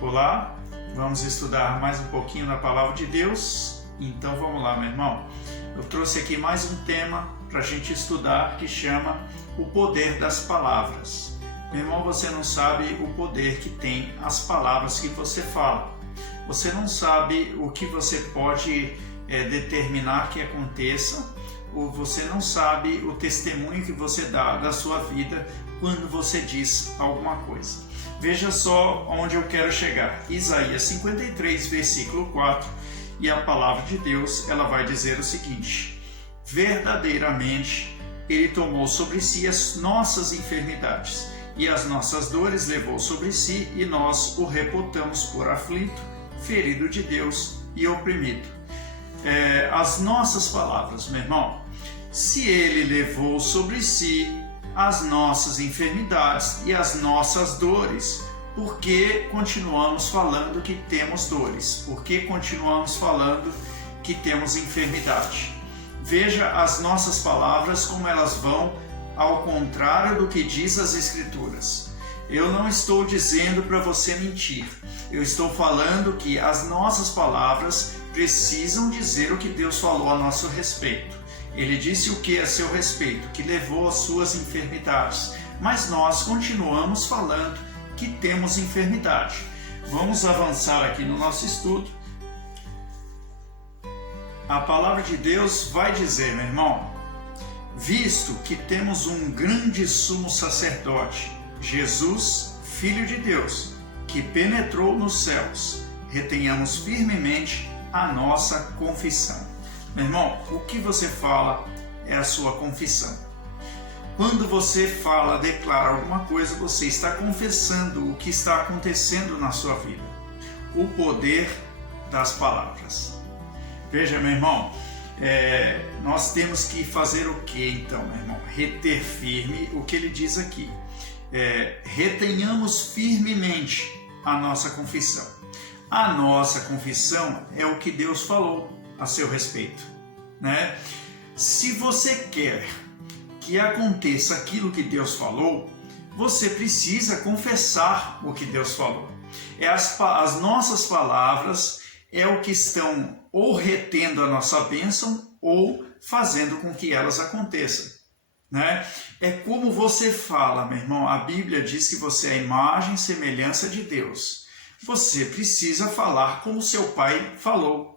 Olá, vamos estudar mais um pouquinho da Palavra de Deus. Então vamos lá, meu irmão. Eu trouxe aqui mais um tema para a gente estudar que chama o poder das palavras. Meu irmão, você não sabe o poder que tem as palavras que você fala. Você não sabe o que você pode determinar que aconteça, ou você não sabe o testemunho que você dá da sua vida quando você diz alguma coisa. Veja só onde eu quero chegar. Isaías 53, versículo 4, e a palavra de Deus, ela vai dizer o seguinte: verdadeiramente ele tomou sobre si as nossas enfermidades e as nossas dores levou sobre si, e nós o reputamos por aflito, ferido de Deus e oprimido. As nossas palavras, meu irmão, se ele levou sobre si as nossas enfermidades e as nossas dores, por que continuamos falando que temos dores? Por que continuamos falando que temos enfermidade? Veja as nossas palavras como elas vão ao contrário do que diz as Escrituras. Eu não estou dizendo para você mentir. Eu estou falando que as nossas palavras precisam dizer o que Deus falou a nosso respeito. Ele disse o que a seu respeito? Que levou as suas enfermidades. Mas nós continuamos falando que temos enfermidade. Vamos avançar aqui no nosso estudo. A palavra de Deus vai dizer, meu irmão, visto que temos um grande sumo sacerdote, Jesus, Filho de Deus, que penetrou nos céus, retenhamos firmemente a nossa confissão. Meu irmão, o que você fala é a sua confissão. Quando você fala, declara alguma coisa, você está confessando o que está acontecendo na sua vida. O poder das palavras. Veja, meu irmão, nós temos que fazer o que então, meu irmão? Reter firme o que ele diz aqui. Retenhamos firmemente a nossa confissão. A nossa confissão é o que Deus falou a seu respeito, né? Se você quer que aconteça aquilo que Deus falou, você precisa confessar o que Deus falou. As nossas palavras é o que estão ou retendo a nossa bênção ou fazendo com que elas aconteçam, né? É como você fala, meu irmão. A Bíblia diz que você é a imagem e semelhança de Deus. Você precisa falar como seu pai falou.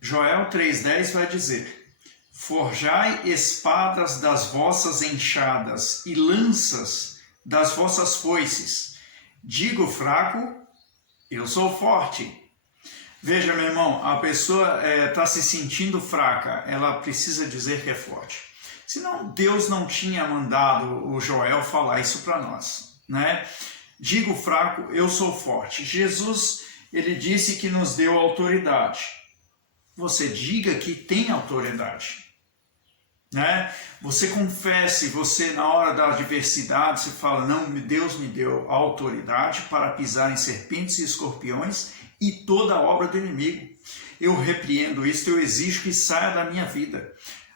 Joel 3,10 vai dizer: forjai espadas das vossas enxadas e lanças das vossas foices. Digo fraco, eu sou forte. Veja, meu irmão, a pessoa está se sentindo fraca, ela precisa dizer que é forte. Senão Deus não tinha mandado o Joel falar isso para nós, né? Digo fraco, eu sou forte. Jesus, ele disse que nos deu autoridade. Você diga que tem autoridade, né? Você confesse, você na hora da adversidade, você fala, não, Deus me deu autoridade para pisar em serpentes e escorpiões e toda a obra do inimigo. Eu repreendo isso, eu exijo que saia da minha vida.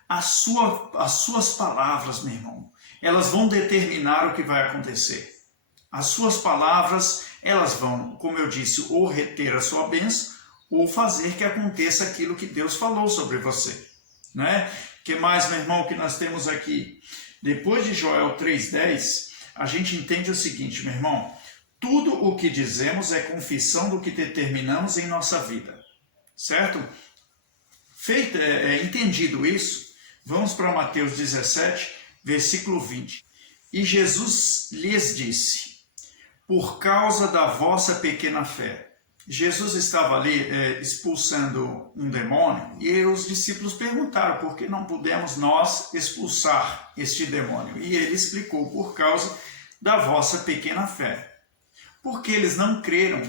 As suas palavras, meu irmão, elas vão determinar o que vai acontecer. As suas palavras, elas vão, como eu disse, ou reter a sua bênção, ou fazer que aconteça aquilo que Deus falou sobre você, né? O que mais, meu irmão, que nós temos aqui? Depois de Joel 3,10, a gente entende o seguinte, meu irmão: tudo o que dizemos é confissão do que determinamos em nossa vida, certo? Entendido isso, vamos para Mateus 17, versículo 20. E Jesus lhes disse: por causa da vossa pequena fé. Jesus estava ali expulsando um demônio, e os discípulos perguntaram por que não pudemos nós expulsar este demônio. E ele explicou: por causa da vossa pequena fé. Porque eles não creram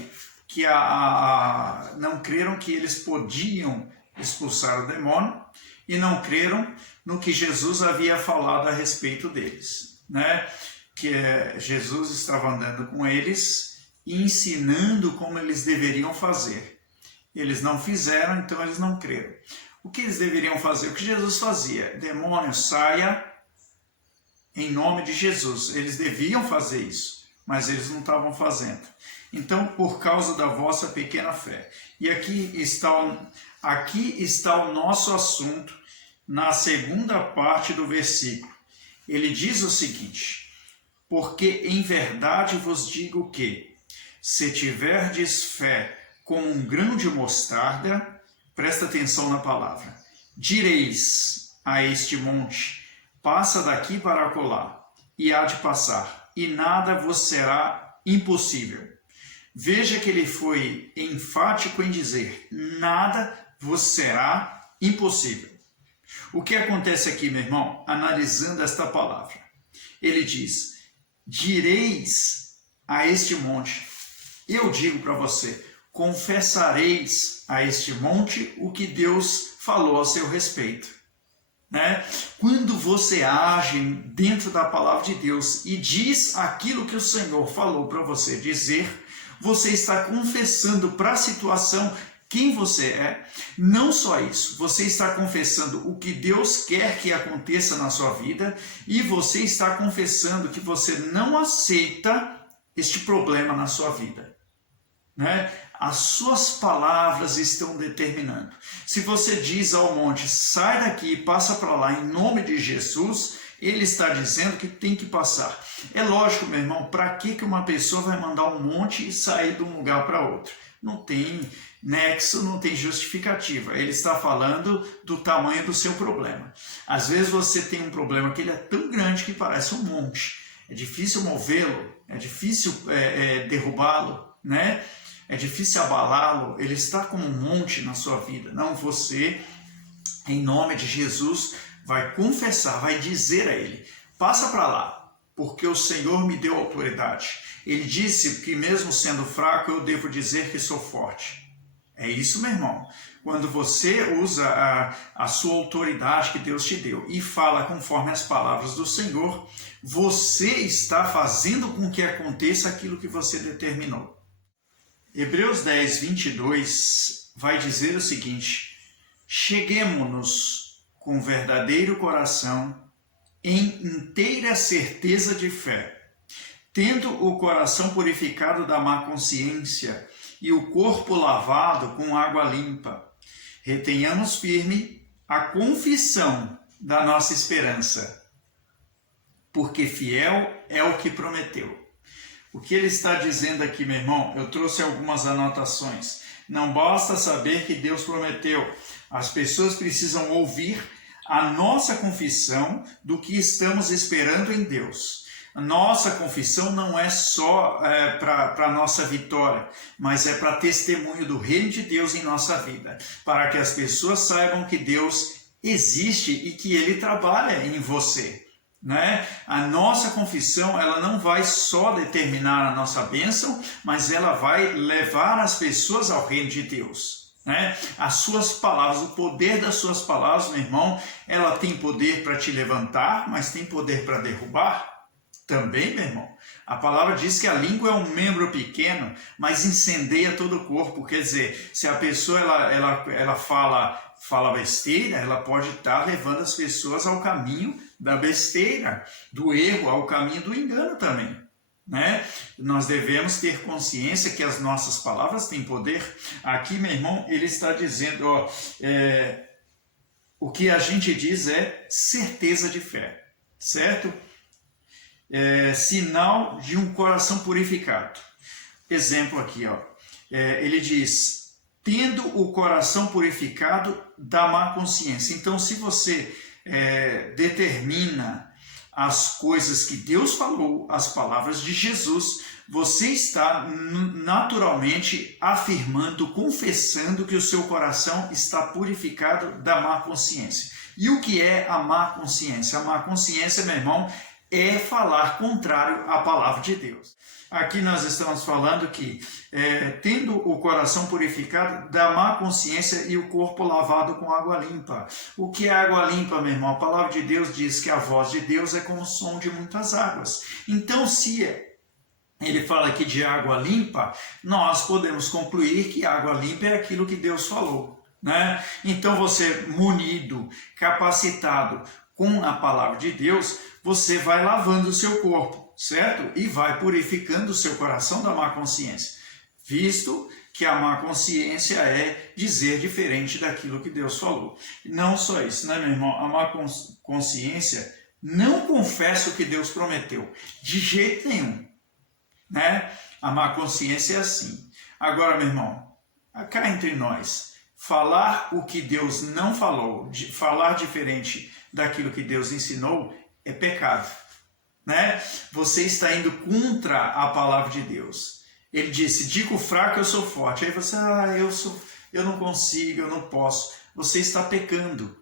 que eles podiam expulsar o demônio, e não creram no que Jesus havia falado a respeito deles, né? Que Jesus estava andando com eles, ensinando como eles deveriam fazer. Eles não fizeram, então eles não creram. O que eles deveriam fazer? O que Jesus fazia? Demônio, saia em nome de Jesus. Eles deviam fazer isso, mas eles não estavam fazendo. Então, por causa da vossa pequena fé. E aqui está o nosso assunto na segunda parte do versículo. Ele diz o seguinte: porque em verdade vos digo que, se tiverdes fé como um grão de mostarda, presta atenção na palavra, direis a este monte, passa daqui para acolá, e há de passar, e nada vos será impossível. Veja que ele foi enfático em dizer, nada vos será impossível. O que acontece aqui, meu irmão, analisando esta palavra? Ele diz, direis a este monte. Eu digo para você, confessareis a este monte o que Deus falou a seu respeito. Né? Quando você age dentro da palavra de Deus e diz aquilo que o Senhor falou para você dizer, você está confessando para a situação quem você é. Não só isso, você está confessando o que Deus quer que aconteça na sua vida e você está confessando que você não aceita este problema na sua vida. Né? As suas palavras estão determinando. Se você diz ao monte, sai daqui e passa para lá em nome de Jesus, ele está dizendo que tem que passar. É lógico, meu irmão, para que uma pessoa vai mandar um monte e sair de um lugar para outro? Não tem nexo, não tem justificativa. Ele está falando do tamanho do seu problema. Às vezes você tem um problema que ele é tão grande que parece um monte. É difícil movê-lo, é difícil derrubá-lo, né? É difícil abalá-lo, ele está como um monte na sua vida. Não, você, em nome de Jesus, vai confessar, vai dizer a ele, passa para lá, porque o Senhor me deu autoridade. Ele disse que mesmo sendo fraco, eu devo dizer que sou forte. É isso, meu irmão. Quando você usa a sua autoridade que Deus te deu e fala conforme as palavras do Senhor, você está fazendo com que aconteça aquilo que você determinou. Hebreus 10, 22 vai dizer o seguinte, cheguemo-nos com verdadeiro coração em inteira certeza de fé, tendo o coração purificado da má consciência e o corpo lavado com água limpa. Retenhamos firme a confissão da nossa esperança, porque fiel é o que prometeu. O que ele está dizendo aqui, meu irmão? Eu trouxe algumas anotações. Não basta saber que Deus prometeu. As pessoas precisam ouvir a nossa confissão do que estamos esperando em Deus. A nossa confissão não é só para a nossa vitória, mas é para testemunho do reino de Deus em nossa vida, para que as pessoas saibam que Deus existe e que Ele trabalha em você. Né? A nossa confissão ela não vai só determinar a nossa bênção, mas ela vai levar as pessoas ao reino de Deus. Né? As suas palavras, o poder das suas palavras, meu irmão, ela tem poder para te levantar, mas tem poder para derrubar também, meu irmão. A palavra diz que a língua é um membro pequeno, mas incendeia todo o corpo. Quer dizer, se a pessoa ela fala besteira, ela pode estar levando as pessoas ao caminho da besteira, do erro, ao caminho do engano também. Né? Nós devemos ter consciência que as nossas palavras têm poder. Aqui, meu irmão, ele está dizendo, o que a gente diz é certeza de fé, certo? Sinal de um coração purificado. Exemplo aqui, ele diz, tendo o coração purificado da má consciência. Então, se você determina as coisas que Deus falou, as palavras de Jesus, você está naturalmente afirmando, confessando que o seu coração está purificado da má consciência. E o que é a má consciência? A má consciência, meu irmão, é falar contrário à palavra de Deus. Aqui nós estamos falando que, tendo o coração purificado da má consciência e o corpo lavado com água limpa. O que é água limpa, meu irmão? A palavra de Deus diz que a voz de Deus é como o som de muitas águas. Então, se ele fala aqui de água limpa, nós podemos concluir que água limpa é aquilo que Deus falou. Né? Então, você munido, capacitado com a palavra de Deus, você vai lavando o seu corpo, certo? E vai purificando o seu coração da má consciência. visto que a má consciência é dizer diferente daquilo que Deus falou. Não só isso, né, meu irmão? A má consciência não confessa o que Deus prometeu, de jeito nenhum, né? A má consciência é assim. Agora, meu irmão, cá entre nós, falar o que Deus não falou, falar diferente daquilo que Deus ensinou, é pecado, né? Você está indo contra a palavra de Deus. Ele disse, digo fraco, eu sou forte. Aí você, eu não consigo, eu não posso. Você está pecando.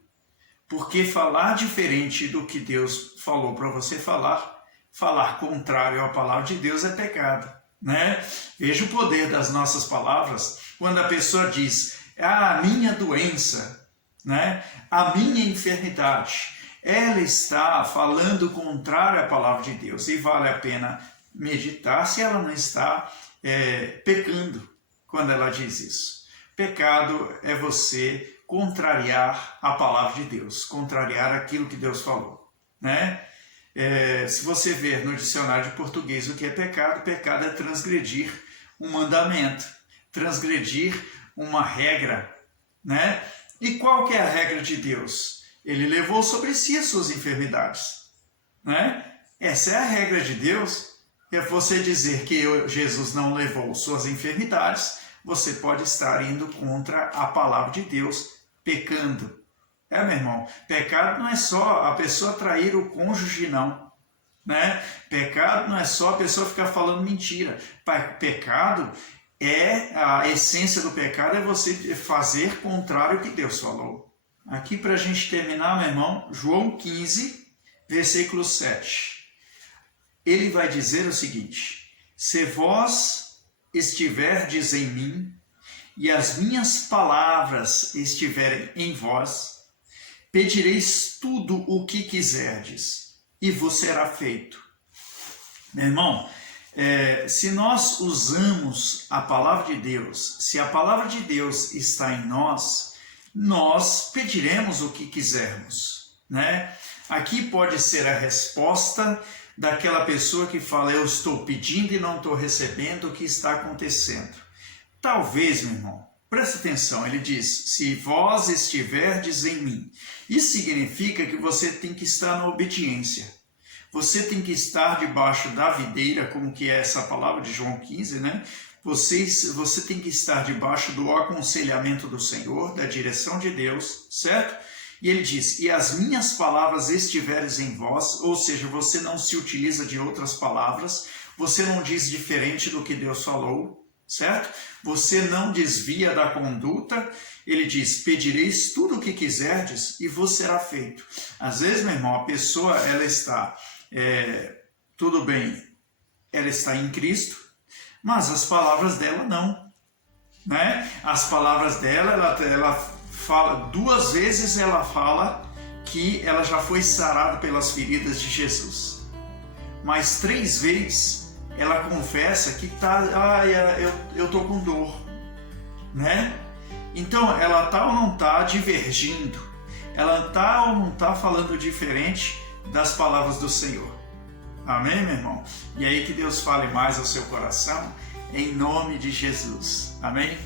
Porque falar diferente do que Deus falou para você falar contrário à palavra de Deus é pecado, né? Veja o poder das nossas palavras quando a pessoa diz, a minha doença, né? A minha enfermidade. Ela está falando contrário à palavra de Deus e vale a pena meditar se ela não está pecando quando ela diz isso. Pecado é você contrariar a palavra de Deus, contrariar aquilo que Deus falou, né? Se você ver no dicionário de português o que é pecado, pecado é transgredir um mandamento, transgredir uma regra, né? E qual que é a regra de Deus? Ele levou sobre si as suas enfermidades, né? Essa é a regra de Deus. É você dizer que Jesus não levou suas enfermidades, você pode estar indo contra a palavra de Deus, pecando. Meu irmão, pecado não é só a pessoa trair o cônjuge, não, né? Pecado não é só a pessoa ficar falando mentira. Pecado a essência do pecado é você fazer contrário ao que Deus falou. Aqui para a gente terminar, meu irmão, João 15, versículo 7. Ele vai dizer o seguinte, se vós estiverdes em mim e as minhas palavras estiverem em vós, pedireis tudo o que quiserdes e vos será feito. Meu irmão, se nós usamos a palavra de Deus, se a palavra de Deus está em nós, nós pediremos o que quisermos, né? Aqui pode ser a resposta daquela pessoa que fala, eu estou pedindo e não estou recebendo, o que está acontecendo? Talvez, meu irmão, presta atenção, ele diz, se vós estiverdes em mim. Isso significa que você tem que estar na obediência. Você tem que estar debaixo da videira, como que é essa palavra de João 15, né? Você tem que estar debaixo do aconselhamento do Senhor, da direção de Deus, certo? E ele diz, e as minhas palavras estiveres em vós, ou seja, você não se utiliza de outras palavras, você não diz diferente do que Deus falou, certo? Você não desvia da conduta, ele diz, pedireis tudo o que quiserdes e vos será feito. Às vezes, meu irmão, a pessoa, ela está, tudo bem, ela está em Cristo, mas as palavras dela não, né? As palavras dela, ela fala, 2 vezes ela fala que ela já foi sarada pelas feridas de Jesus. Mas 3 vezes ela confessa que eu estou com dor, né? Então, ela está ou não está divergindo? Ela está ou não está falando diferente das palavras do Senhor? Amém, meu irmão? E aí que Deus fale mais ao seu coração, em nome de Jesus. Amém?